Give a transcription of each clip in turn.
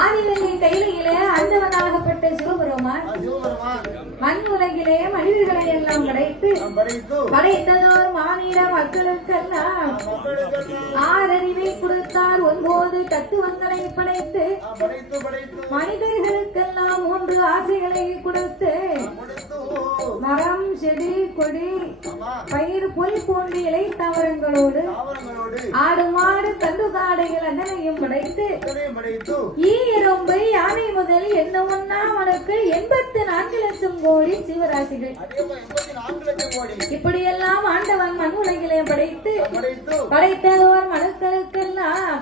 ஆதிவெள்ளி கையிலே அந்தவனாகப்பட்ட சிவபெருமான் மண் உலகிலே மனிதர்களை எல்லாம் படைத்ததோர் மாநில மக்களுக்கெல்லாம் ஆறறிவை கொடுத்தார் 9 தத்துவங்களை படைத்து மனிதர்களுக்கெல்லாம் 3 ஆசைகளை கொடுத்து மரம் செடி கொடி பயிர் புல் போன்ற இலை தாவரங்களோடு ஆடு மாடு கண்டு காடைகள் அத்தனையும் படைத்து ஈரொம்பை யானை முதல் என்ன ஒன்னா அவனுக்கு 84 லட்சம் கோடி ஜீவராசிகள் இப்படியெல்லாம் ஆண்டவன் மண் உலகிலே படைத்ததோர் மனுக்களுக்கெல்லாம்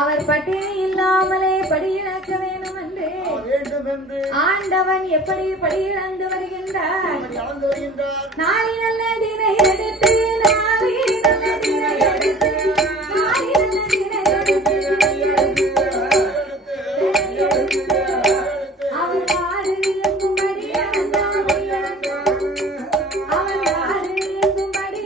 அவர் பட்டினி இல்லாமலே படியிழக்க வேண்டும் என்று ஆண்டவன் எப்படி படியிழந்து வருகின்றார். நாளை நல்ல தினை எடுத்து நாளை நல்ல தினை எடுத்து நாளை நல்ல தினை எடுத்து அவர் யாரு இருக்கும்படி அவர் யாரு இருக்கும்படி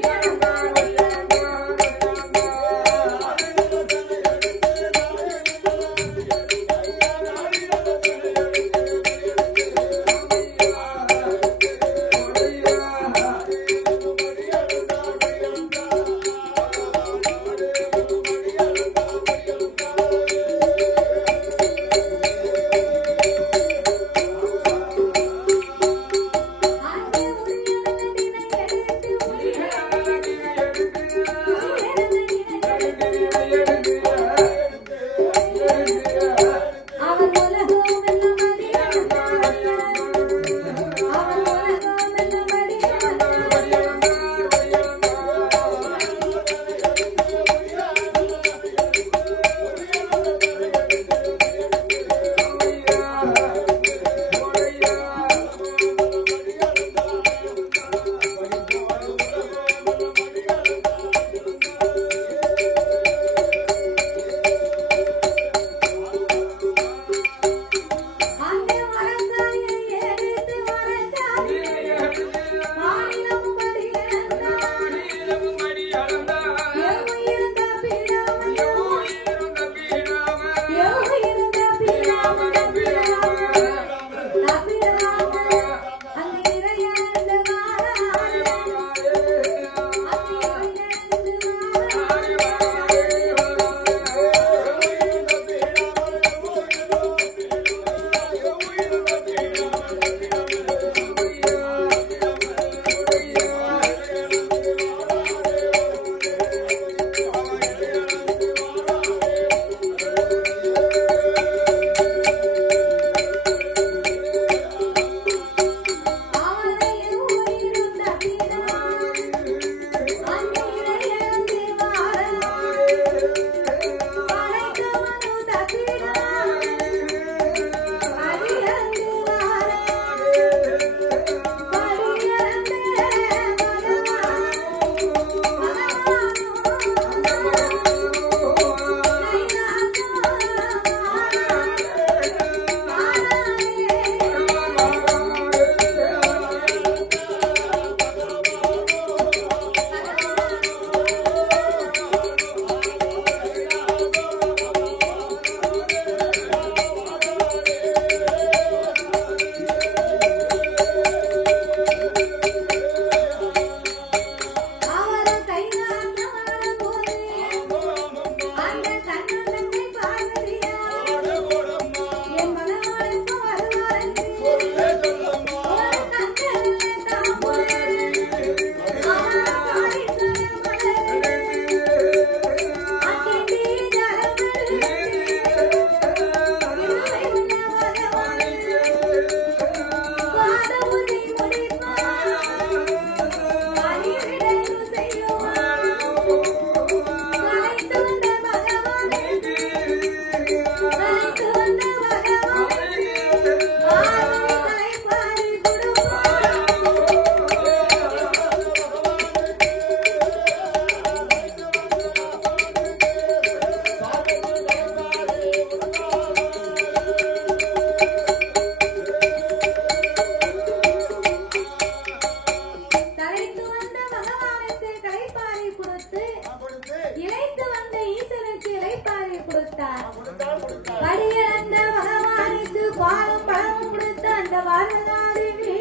கொடுத்தார். படியிழந்த பகவானுக்கு பாலும் பழமும் கொடுத்த அந்த பார்வதாதேவி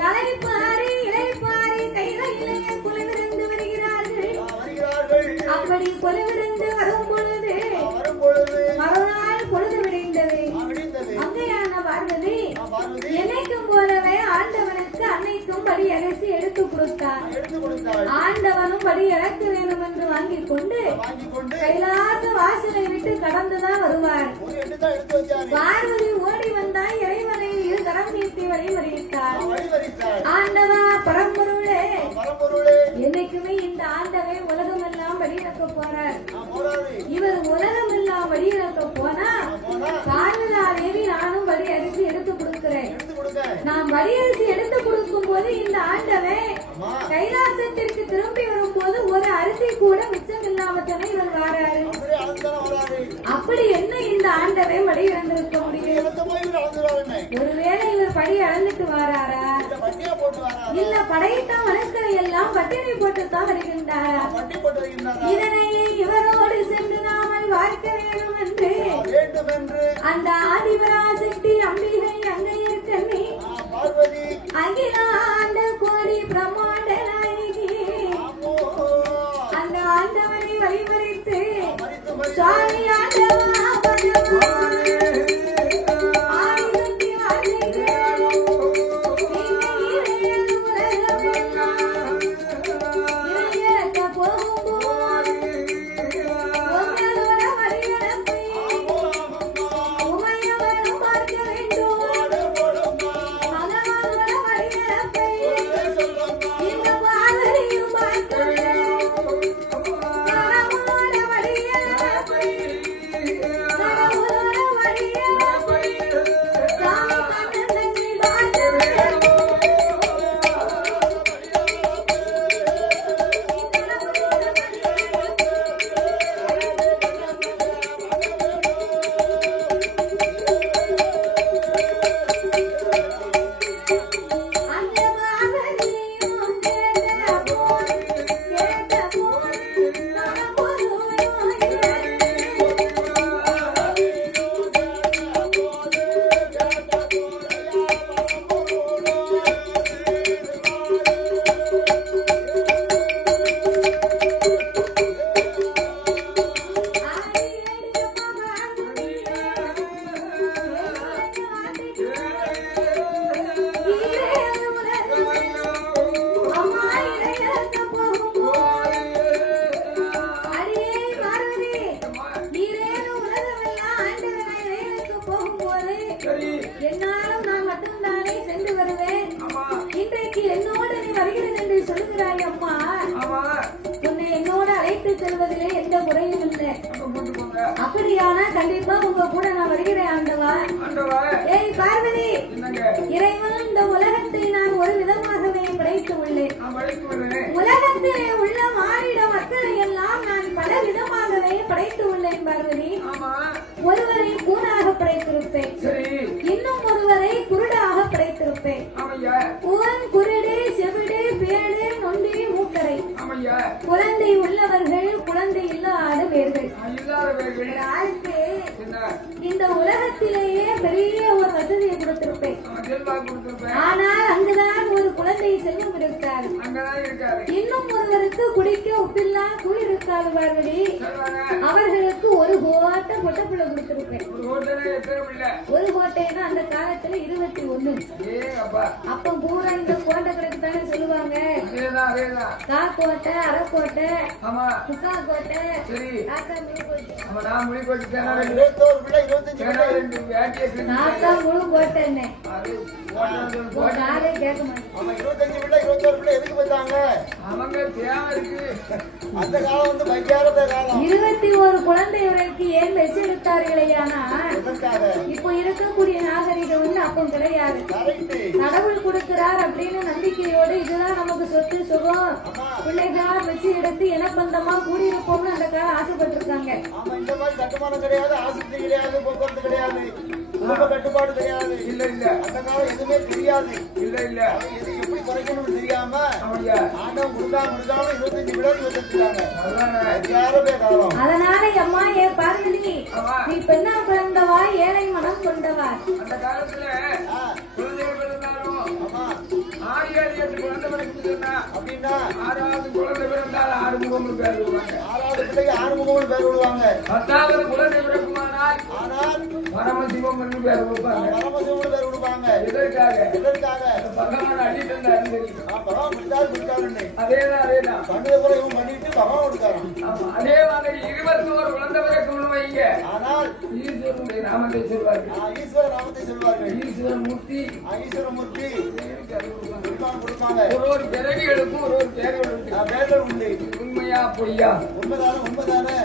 தலைப்பாரி இலைப்பாரி கையிலே குழுவிருந்து வருகிறார்கள். அப்படி குழுவிருந்து வரும் பொழுது மறுநாள் பொழுது விடைந்தது. அங்கையான பார்வதி என்னைக்கும் போலவே ஆண்டவனுக்கு அன்னைக்கும் படி அரிசி எடுத்து கொடுத்தார். ஆண்டவனும் படி இறக்க வேண்டும் என்று வாங்கிக் கொண்டு கைலாச வாசலை விட்டு கடந்துதான் வருவார். பார்வதி ஓடி வந்தால் இறைவனை இரு கரம் நீட்டி வழிமறித்தார். ஆண்டவா பரம்பொருளே, என்னைக்குமே இந்த ஆண்டவை உலகமெல்லாம் வழியிறக்க போறார். இவர் உலகமெல்லாம் வழியிறக்க போனா பார்வதாதேவி நானும் வழி அரிசி எடுத்து கொடுக்கிறேன். நான் வழி அரிசி எடுத்து கொடுக்கும் போது இந்த ஆண்டவை கைலாசத்திற்கு திரும்பி வரும்போது ஒரு அரிசி கூட மிச்சம் இல்லாம தானே இவர் வாராரு. அப்படி என்ன இந்த ஆண்டவை வழி இழந்திருக்க முடியும்? ஒருவேளை இவர் படி அளந்துட்டு வாராரா, இல்ல படையத்தான் மனுக்களை எல்லாம் பட்டினி போட்டுத்தான் வருகின்றாரா? இதனையே இவரோடு சென்று நாமல் பார்க்க வேண்டும் என்று அந்த ஆதிபராசக்தி அம்பிகை அங்கையர் கண்ணி அகிலாண்ட கோடி பிரம்மாண்ட நாயகி அந்த ஆண்டவனை வழிமறித்து சுவாமி ஆண்டவா ஆதிசக்தி வார்த்தைகள் இறையற்க போகும்போது உங்களோட வழியறப்பை உமையவரும் பார்க்க வேண்டும். மகனோட வழியறப்பை இந்த பார்வதியும் பார்க்க வேண்டும். கடவுளோட வழியறப்பை கடவுளோட வழியறப்பை சாமி கண்ணனை பார்க்க வேண்டும். அந்த பார்வதியும் கேட்ட போல் கடவுளும் அம்மா இறையற்க போகும்போது அடியே பார்வதி நீரேனு உலகமெல்லாம் ஆண்டவனை இறையற்க போகும்போது என்னாலும் நான் மட்டும்தானே சென்று வருவேன். இன்றைக்கு என்னோடு நீ வருகிறேன் என்று சொல்லுகிறாய் அம்மா. உன்னை என்னோடு அழைத்து செல்வதிலே எந்த குறையும் இல்லை. அப்படியானா கண்டிப்பா உங்க கூட நான் வருகிறேன் ஆண்டவா. ஏய் பார்வதி, இறைவன் இந்த உலகத்தை நான் ஒரு விதமாகவே படைத்து உள்ளேன். உலகத்திலே உள்ள மானிட மக்களை எல்லாம் நான் பல விதமாகவே படைத்து உள்ளேன் பார்வதி. ஒருவரை கூனாக படைத்திருப்பேன், இன்னும் ஒருவரை குருடாக படைத்திருப்பேன். கூன், குருடு, செவிடு, பேடு, நொண்டி, மூக்கரை. குழந்தை உள்ளவர்கள், குழந்தை இல்லாதவர்கள். ஆளுக்கு இந்த உலகத்திலேயே பெரிய ஒரு வசதியை கொடுத்திருப்பேன். ஆனால் அங்குதான் ஒரு குழந்தை செல்வம் இருக்காது. இன்னும் ஒருவருக்கு குடிக்க உப்பில்லா கூழ் இருக்காது பார்வதி. அவர்களுக்கு ஒரு கோட்டை கொட்டப்புள்ள கொடுத்திருப்பேன். ஒரு கோட்டைன்னா அந்த காலத்துல 21. அப்ப பூரா இந்த கோட்டை கணக்கு தானே சொல்லுவாங்க. காக்கோட்டை, அரைக்கோட்டை, முக்கா கோட்டை, காக்கா முழு கோட்டை. நாக்கா முழு கோட்டைன்னு யாரே கேட்க மாட்டேன். 21 குழந்தைகளுக்கு ஏன் வச்சிருத்தார்களேயானா இப்போ இருக்கக்கூடிய நாகரிகம் வந்து அப்போ கிடையாது. கடவுள் கொடுக்கிறார் அப்படின்னு நம்பிக்கையோடு இதுதான் நமக்கு சொத்து சுகம் பிள்ளைகளா வச்சு எடுத்து இனப்பந்தமா கூடியிருப்போம்னு அந்த காலம் ஆசைப்பட்டிருக்காங்க. கிடையாது, ஆசிரியர் கிடையாது, போக்குவரத்து கிடையாது, கட்டுப்பாடு கிடையாது. இல்ல இல்ல அந்த காலம் எதுவுமே தெரியாது. இல்ல இல்ல எது எப்படி குறைக்கணும்னு தெரியாம ஆமாய்யா. ஆண்டவன் கொடுக்காம 25 விட 25 அதானே. யாரும் காலம் அதனால அம்மா ஏ பார்வதி ஆமா. நீ பெண்ணா பிறந்தவா ஏழை மனம் கொண்டவா அந்த காலத்துல குழந்தை பிறந்தாலும் ஆமா 6 7 8 குழந்தை பிறக்குதுன்னா அப்படின்னா 6வது குழந்தை பிறந்தால் 6 முகம்னு பேர் விடுவாங்க. 6வது பிள்ளைக்கு 6 முகம்னு பேர் விடுவாங்க 10வது குழந்தை பிறக்குமானால் ஆனால் பரமசிவம் என்று பேர் கொடுப்பாங்க. பரமசிவம்னு பேர் விடுவாங்க எதற்காக? எதற்காக பகவான் அடிட்டு பகவான் கொடுத்தாருன்னு அதேதான் பண்ணதை போல இவன் பண்ணிட்டு பகவான் கொடுத்தாராம் ஆமா. அதே மாதிரி 21 குழந்தை பிறக்கணும்னு வைங்க. ஆனால் ஈஸ்வரனுடைய நாமத்தை சொல்வார்கள். ஈஸ்வர நாமத்தை சொல்வார்கள் ஈஸ்வரமூர்த்தி ஈஸ்வரமூர்த்தி கொடுப்பாங்க ஒரு பிறவிகளுக்கும் ஒரு பேர்கள் உண்டு. பேர்கள் உண்டு உண்மையா பொய்யா? உண்மைதானே உண்மைதானே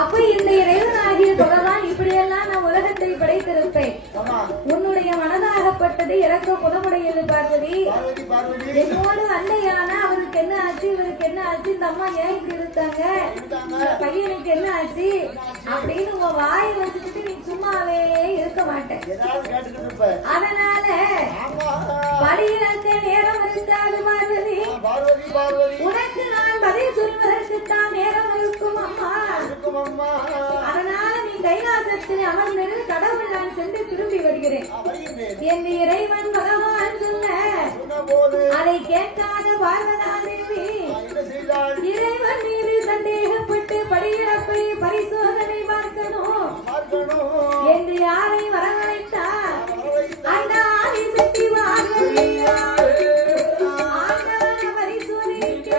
அப்ப இந்த இறைவனாகிய பகவான் இப்படியெல்லாம் நான் உலகத்தை படைத்திருப்பேன் ஆமா உன்னுடைய மனதாகப்பட்டது இறக்க புலமுடையது பார்வதி பார்வதி பார்வதி என்னோடு அண்டையான அவருக்கு என்ன ஆச்சு இவருக்கு என்ன ஆச்சு இந்த அம்மா ஏன் இப்படி இருக்காங்க இந்த பையனுக்கு என்ன ஆச்சு அப்படின்னு உன் வாயை வச்சுக்கிட்டு நீ சும்மாவே இருக்க மாட்டேன் ஏதாவது கேட்டுக்கிட்டு இருப்ப அதனால ஆமா படியிறக்க நேரம் இருக்காது பார்வதி பார்வதி பார்வதி உனக்கு நான் பதில் சொல்வதற்கு தான் நேரம் இருக்கும் அம்மா இருக்கும் அம்மா அதனால நீ கைலாசத்தில் அமர்ந்திரு கடவுள் நான் சென்று திரும்பி வருகிறேன் வருகின்றேன் என் இறைவன் பகவான் சொன்ன சொன்னபோது அதை கேட்காத பார்வதா தேவி என்ன செய்தாள் இறைவன் மீது சந்தேகப்பட்டு படியிறப்பை பரிசோதனை பார்க்கணும் பார்க்கணும் என்று யாரை வரவழைத்தார் வரவைத்தாள். அந்த ஆதிசக்தி பார்வதியா ஆண்டவனை பரிசோதிக்க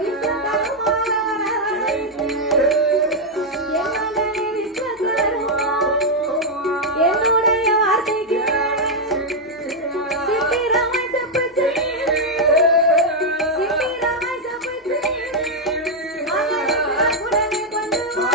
விஸ்வகர்மாவை வரவழைத்து என்னுடைய விஸ்வகர்மா என்னுடைய வார்த்தைக்கு சித்திரமை செப்பு சித்திரமை செப்பு உடனே கொண்டு வா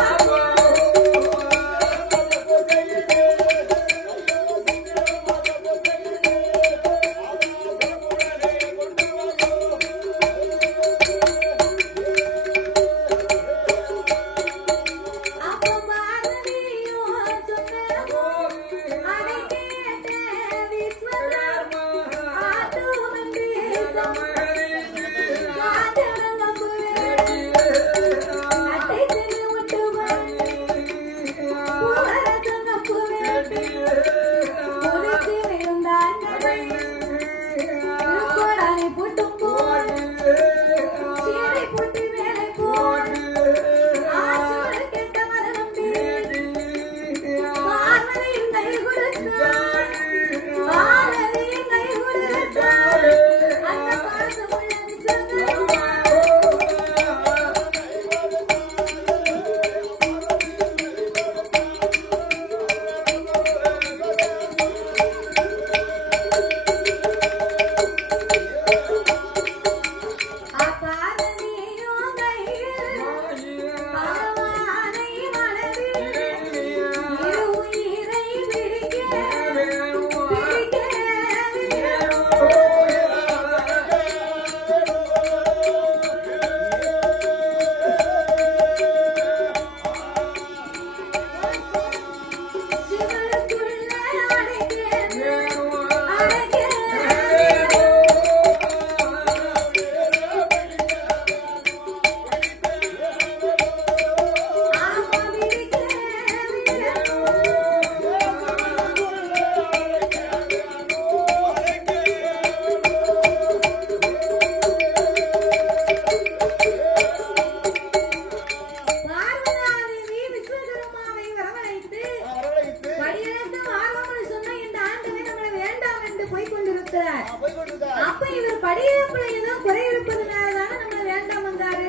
அப்ப இவர் படியிறப்புல ஏதோ குறை இருப்பதனாலதானே நம்ம வேண்டாம் வந்தாரு.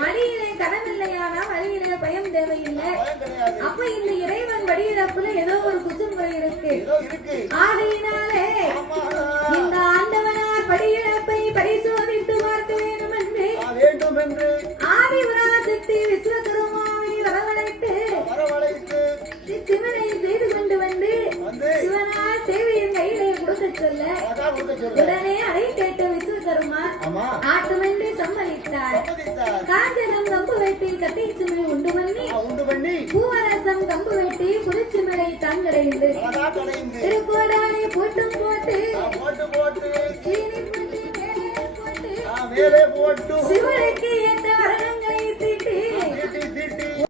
மடியிலே கடமில்லையானா வழியிலே பயம் தேவையில்லை. அப்ப இந்த இறைவன் படியிறப்புல ஏதோ ஒரு குற்றமுறை இருக்கு. ஆகையினாலே இந்த ஆண்டவனார் படியிறப்பை பரிசோதித்து பார்க்க வேண்டும் என்று ஆதிபராசக்தி விஸ்வகர்மாவை வரவழைத்து சிவனை செய்து கொண்டு வந்து சிவனால் தேவியின் கையிலே கொடுக்க சொல்ல உடனே அதை கேட்ட விஸ்வகர்மா ஆட்டுமென்று சம்மதித்தார். காஞ்சனம் கம்பு வெட்டி கட்டை சிமிழி உண்டு பண்ணி பூவரசம் கம்பு வெட்டி புதுச்சிமிழை தங்கடைந்து திருக்கோடானை போட்டும் போட்டு மேலே போட்டு சிவ